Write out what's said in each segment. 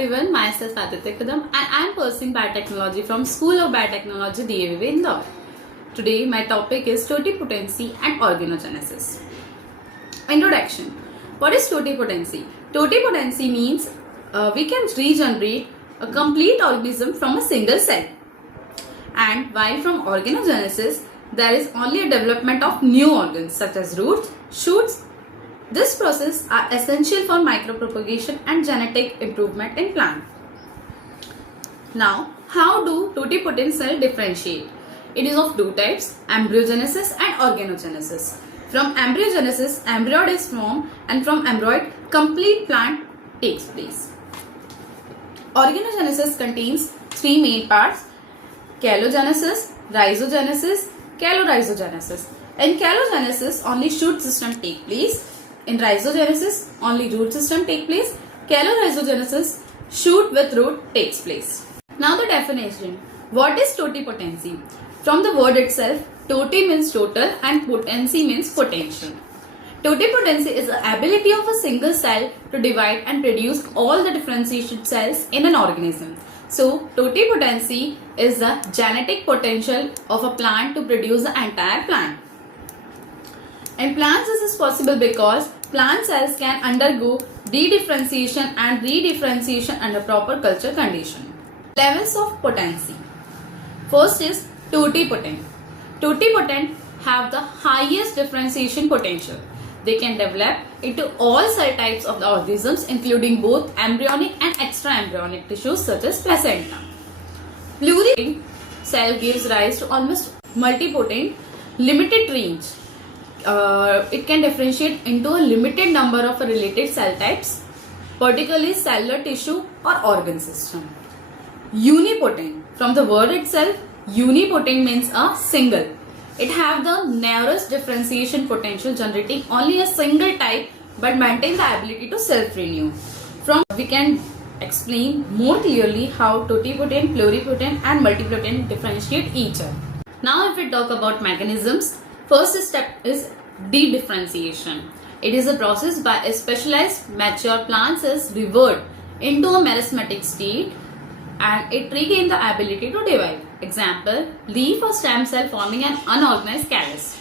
everyone, myself Aditya Kadam and I am pursuing biotechnology from School of Biotechnology, DAVV, Indore. Today my topic is totipotency and organogenesis. Introduction. What is totipotency? Totipotency means we can regenerate a complete organism from a single cell. And while from organogenesis, there is only a development of new organs such as roots, shoots. This process are essential for micropropagation and genetic improvement in plant. Now, how do totipotent cell differentiate? It is of two types, embryogenesis and organogenesis. From embryogenesis, embryo is formed and from embryo, complete plant takes place. Organogenesis contains three main parts, calogenesis, rhizogenesis, calorhizogenesis. In calogenesis, only shoot system take place. In rhizogenesis, only root system take place. Calorhizogenesis, shoot with root takes place. Now the definition. What is totipotency? From the word itself, toti means total and potency means potential. Totipotency is the ability of a single cell to divide and produce all the differentiated cells in an organism. So, totipotency is the genetic potential of a plant to produce the entire plant. In plants, this is possible because plant cells can undergo dedifferentiation and redifferentiation under proper culture condition. Levels of potency. First is totipotent. Totipotent have the highest differentiation potential. They can develop into all cell types of the organisms, including both embryonic and extra-embryonic tissues such as placenta. Pluripotent cell gives rise to almost multipotent, limited range. It can differentiate into a limited number of related cell types, particularly cellular tissue or organ system. Unipotent. From the word itself, unipotent means a single. It have the narrowest differentiation potential, generating only a single type but maintain the ability to self-renew. From we can explain more clearly how totipotent, pluripotent and multipotent differentiate each other. Now if we talk about mechanisms, first step is dedifferentiation. It is a process by a specialized mature plants is reversed into a meristematic state and it regains the ability to divide. Example, leaf or stem cell forming an unorganized callus.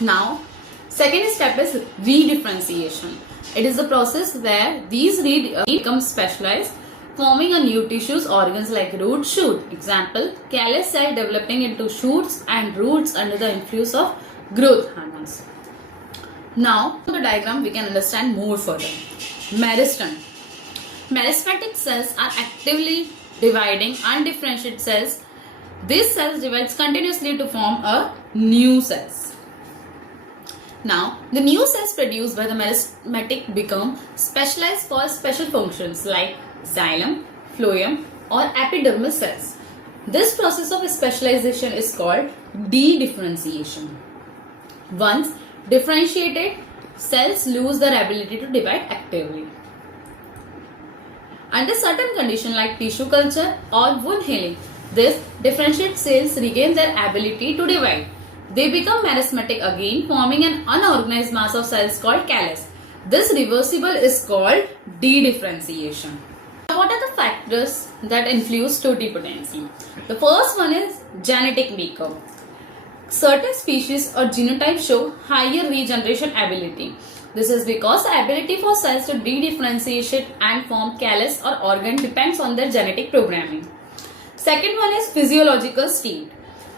Now, second step is redifferentiation. It is a process where these become specialized, forming a new tissues, organs like root, shoot. Example, callus cell developing into shoots and roots under the influence of growth hormones. Now, from the diagram we can understand more further. Meristem. Meristematic cells are actively dividing undifferentiated cells. These cells divides continuously to form a new cells. Now, the new cells produced by the meristematic become specialized for special functions like xylem, phloem or epidermal cells. This process of specialization is called dedifferentiation. Once differentiated, cells lose their ability to divide actively. Under certain conditions like tissue culture or wound healing, these differentiated cells regain their ability to divide. They become meristematic again, forming an unorganized mass of cells called callus. This reversible is called dedifferentiation. What are the factors that influence totipotency? The first one is genetic makeup. Certain species or genotypes show higher regeneration ability. This is because the ability for cells to dedifferentiate and form callus or organ depends on their genetic programming. Second one is physiological state.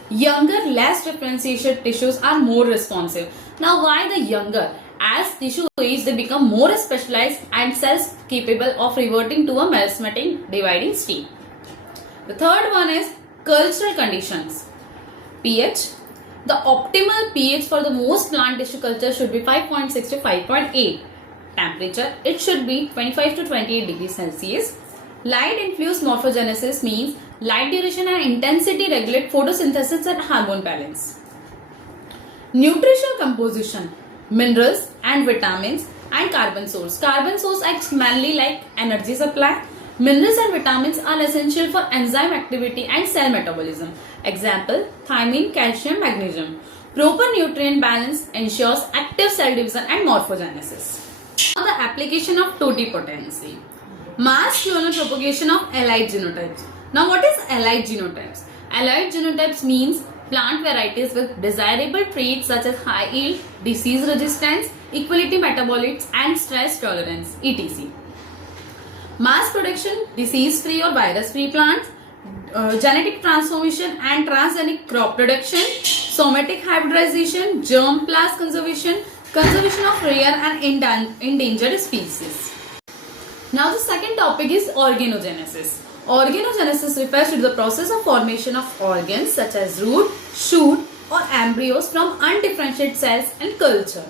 Younger, less differentiated tissues are more responsive. Now why the younger? As tissue age, they become more specialized and cells capable of reverting to a meristematic dividing state. The third one is cultural conditions. pH. The optimal pH for the most plant tissue culture should be 5.6 to 5.8. Temperature, it should be 25 to 28 degrees Celsius. Light infused morphogenesis means light duration and intensity regulate photosynthesis and hormone balance. Nutritional composition, minerals and vitamins and carbon source. Carbon source acts mainly like energy supply. Minerals and vitamins are essential for enzyme activity and cell metabolism. Example, thiamine, calcium, magnesium. Proper nutrient balance ensures active cell division and morphogenesis. Now the application of totipotency. Mass clonal propagation of allied genotypes. Now what is allied genotypes? Allied genotypes means plant varieties with desirable traits such as high yield, disease resistance, equality metabolites and stress tolerance, etc. Mass production, disease-free or virus-free plants, genetic transformation and transgenic crop production, somatic hybridization, germ plasm conservation, conservation of rare and endangered species. Now the second topic is organogenesis. Organogenesis refers to the process of formation of organs such as root, shoot or embryos from undifferentiated cells and culture.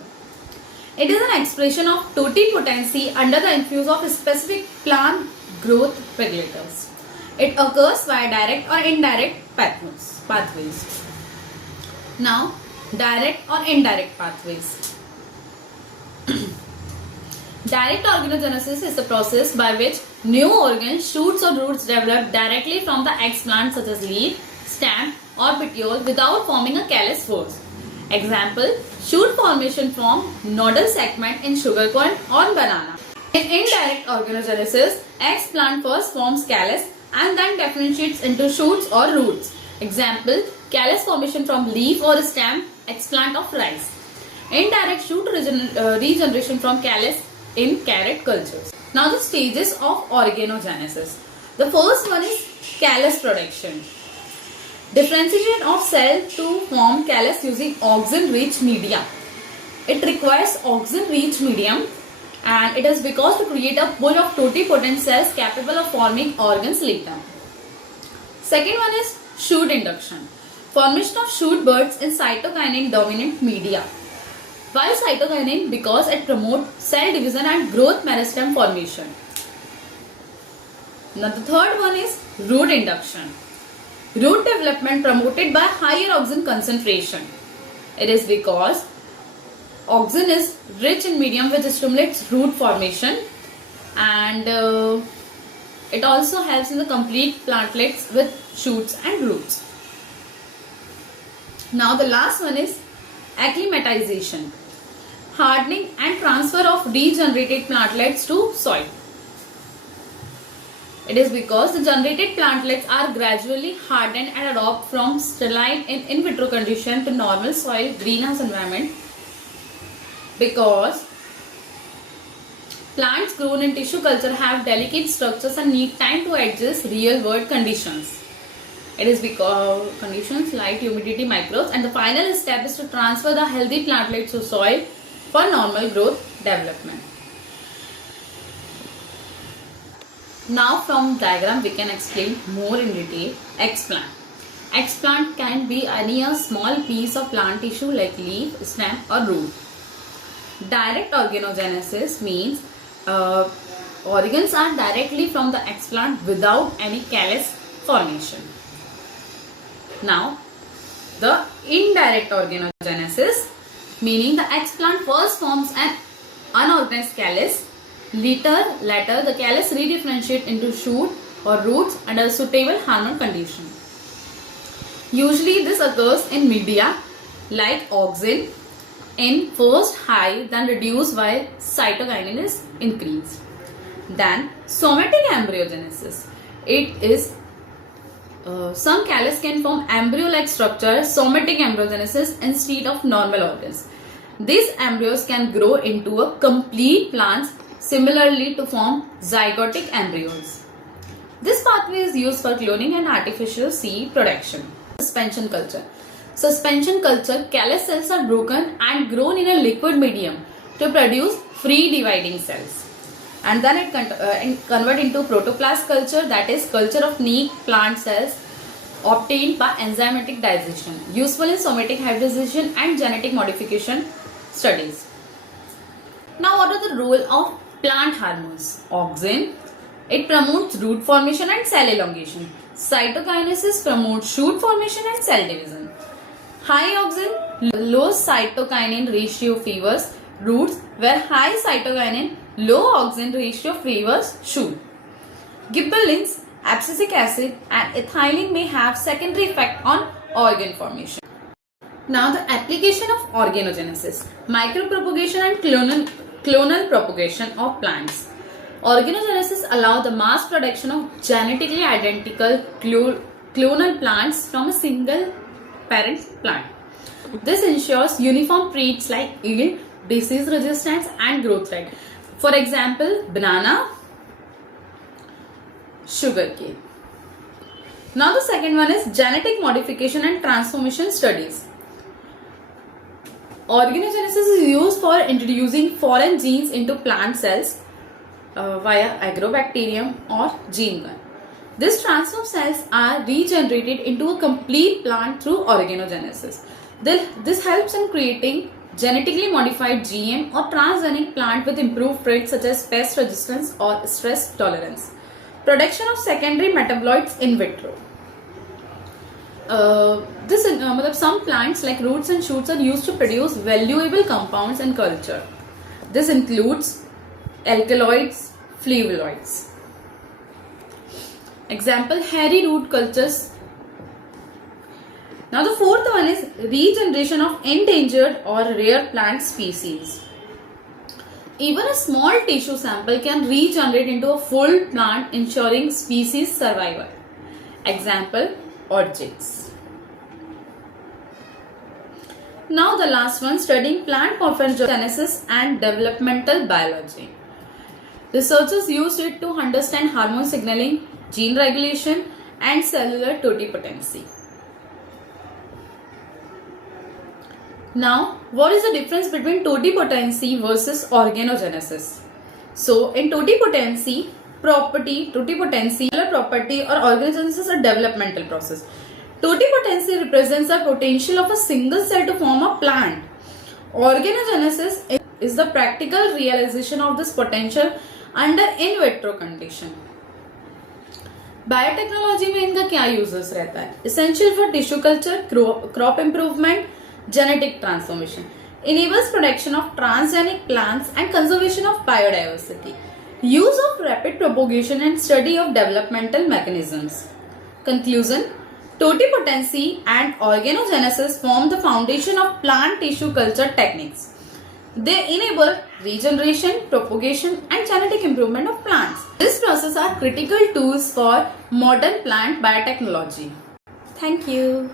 It is an expression of totipotency under the influence of specific plant growth regulators. It occurs via direct or indirect pathways. Now, direct or indirect pathways. Direct organogenesis is the process by which new organs, shoots or roots develop directly from the ex-plant such as leaf, stem or petiole without forming a callus first. Example, shoot formation from nodal segment in sugarcane or banana. In indirect organogenesis, ex-plant first forms callus and then differentiates into shoots or roots. Example, callus formation from leaf or stem, ex-plant of rice. Indirect shoot regeneration from callus in carrot cultures. Now the stages of organogenesis. The first one is callus production. Differentiation of cell to form callus using oxygen-rich medium. It requires oxygen-rich medium and it is because to create a pool of totipotent cells capable of forming organs later. Second one is shoot induction. Formation of shoot buds in cytokinin dominant media. Why cytokinin? Because it promotes cell division and growth meristem formation. Now the third one is root induction. Root development promoted by higher oxygen concentration. It is because oxygen is rich in medium which stimulates root formation and it also helps in the complete plantlets with shoots and roots. Now the last one is acclimatization. Hardening and transfer of regenerated plantlets to soil. It is because the generated plantlets are gradually hardened and adopt from sterile in vitro condition to normal soil greenhouse environment, because plants grown in tissue culture have delicate structures and need time to adjust real world conditions. It is because conditions, light, humidity, microbes, and the final step is to transfer the healthy plantlets to soil for normal growth development. Now from diagram we can explain more in detail. Ex-plant. Ex-plant can be any a small piece of plant tissue like leaf, stem or root. Direct organogenesis means organs are directly from the ex-plant without any callus formation. Now the indirect organogenesis, meaning the ex-plant first forms an unorganized callus. Later the callus redifferentiate into shoot or roots under suitable hormone condition. Usually this occurs in media like oxygen in first high, then reduce while cytokinin is increased. Then somatic embryogenesis. It is some callus can form embryo-like structure, somatic embryogenesis, instead of normal organs. These embryos can grow into a complete plants, similarly to form zygotic embryos. This pathway is used for cloning and artificial seed production. Suspension culture. Suspension culture, callus cells are broken and grown in a liquid medium to produce free dividing cells. And then it convert into protoplast culture, that is culture of neat plant cells obtained by enzymatic digestion, useful in somatic hybridization and genetic modification studies. Now what are the role of plant hormones? Auxin, it promotes root formation and cell elongation. Cytokinesis promotes shoot formation and cell division. High auxin, low cytokinin ratio favors roots, where high cytokinin, low auxin ratio favors shoot. Gibberellins, abscisic acid and ethylene may have secondary effect on organ formation. Now the application of organogenesis, micropropagation and clonal propagation of plants. Organogenesis allows the mass production of genetically identical clonal plants from a single parent plant. This ensures uniform traits like yield, disease resistance, and growth rate. For example, banana, sugarcane. Now the second one is genetic modification and transformation studies. Organogenesis is used for introducing foreign genes into plant cells via agrobacterium or gene gun. These transformed cells are regenerated into a complete plant through organogenesis. This helps in creating genetically modified GM or transgenic plant with improved traits such as pest resistance or stress tolerance. Production of secondary metabolites in vitro. Some plants like roots and shoots are used to produce valuable compounds in culture. This includes alkaloids, flavonoids. Example, hairy root cultures. Now the fourth one is regeneration of endangered or rare plant species. Even a small tissue sample can regenerate into a full plant, ensuring species survival. Example, orchids. Now the last one, studying plant morphogenesis and developmental biology. Researchers used it to understand hormone signaling, gene regulation, and cellular totipotency. Now, what is the difference between totipotency versus organogenesis? So, in totipotency property or organogenesis is a developmental process. Totipotency represents the potential of a single cell to form a plant. Organogenesis is the practical realization of this potential under in vitro condition. Biotechnology में इनका क्या uses रहता है? Essential for tissue culture, crop improvement, genetic transformation. Enables production of transgenic plants and conservation of biodiversity. Use of rapid propagation and study of developmental mechanisms. Conclusion: totipotency and organogenesis form the foundation of plant tissue culture techniques. They enable regeneration, propagation, and genetic improvement of plants. This process are critical tools for modern plant biotechnology. Thank you.